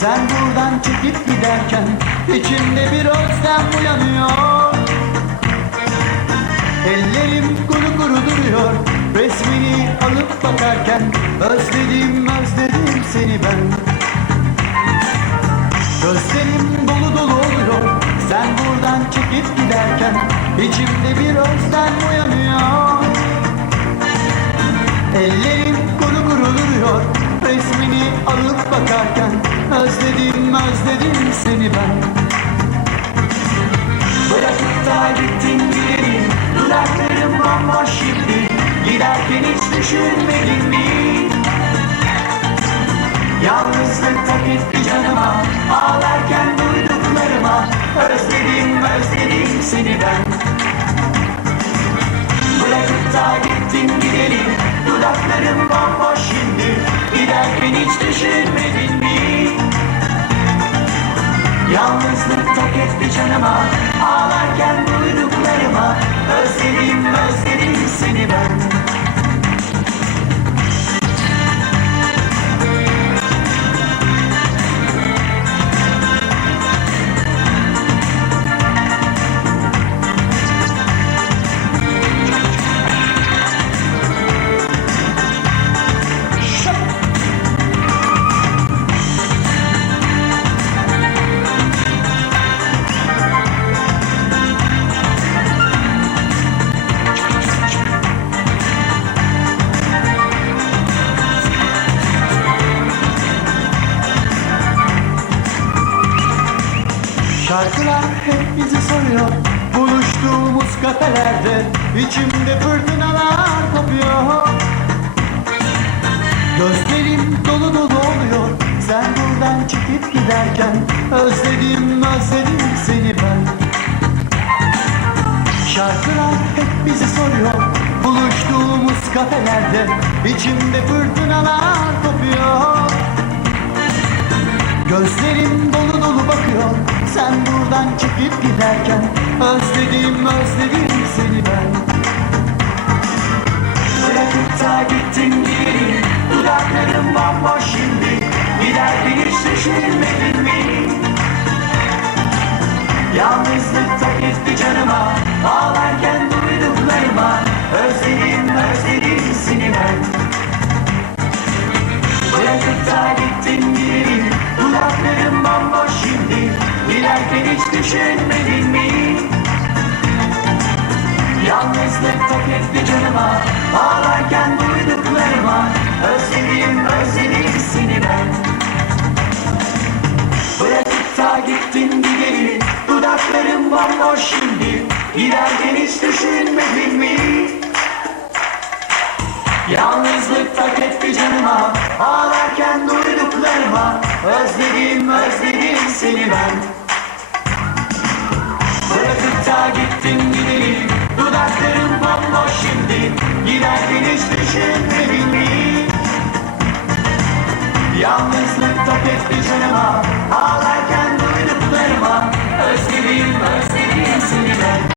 Sen buradan çekip giderken içimde bir özlem uyanıyor. Ellerim kuru kuru duruyor. Resmini alıp bakarken Özledim özledim seni ben. Gözlerim dolu dolu oluyor. Sen buradan çekip giderken içimde bir özlem uyanıyor. Ellerim kuru kuru duruyor Resmini alıp bakarken Özledim özledim seni ben. Bırakıp da gittin gideri Dudaklarım bomboş şimdi. Giderken hiç düşünmedin mi? Yalnızlık tak etti canıma Ağlarken duyduklarıma. Özledim özledim seni ben. Bırakıp da gittin gidelim Dudaklarım bomboş şimdi Giderken hiç düşünmedin mi? Yalnızlık tak etti canıma Ağlarken Şarkılar hep bizi soruyor. Buluştuğumuz kafelerde içimde fırtınalar kopuyor. Gözlerim dolu dolu oluyor. Sen buradan çıkıp giderken Özledim özledim seni ben. Şarkılar hep bizi soruyor. Buluştuğumuz kafelerde içimde fırtınalar kopuyor. Gözlerim dolu Sen buradan çıkıp giderken Özledim özledim seni ben Bırakıp da gittin geri Dudaklarım bomboş şimdi Giderken hiç düşünmedin mi? Yalnızlık tak etti canıma Ağlarken hiç düşünmedin mi? Yalnızlık tak etti canıma. Ağlarken duyduklarıma Özledim özledim seni ben. Bırakıp da gittin gideri Dudaklarım bomboş şimdi? Giderken hiç düşünmedin mi? Yalnızlık tak etti canıma. Ağlarken duyduklarıma Özledim özledim seni ben Yalnızlıkta pek bir canıma Ağlarken duyduklarıma Özledim, özledim seni ben.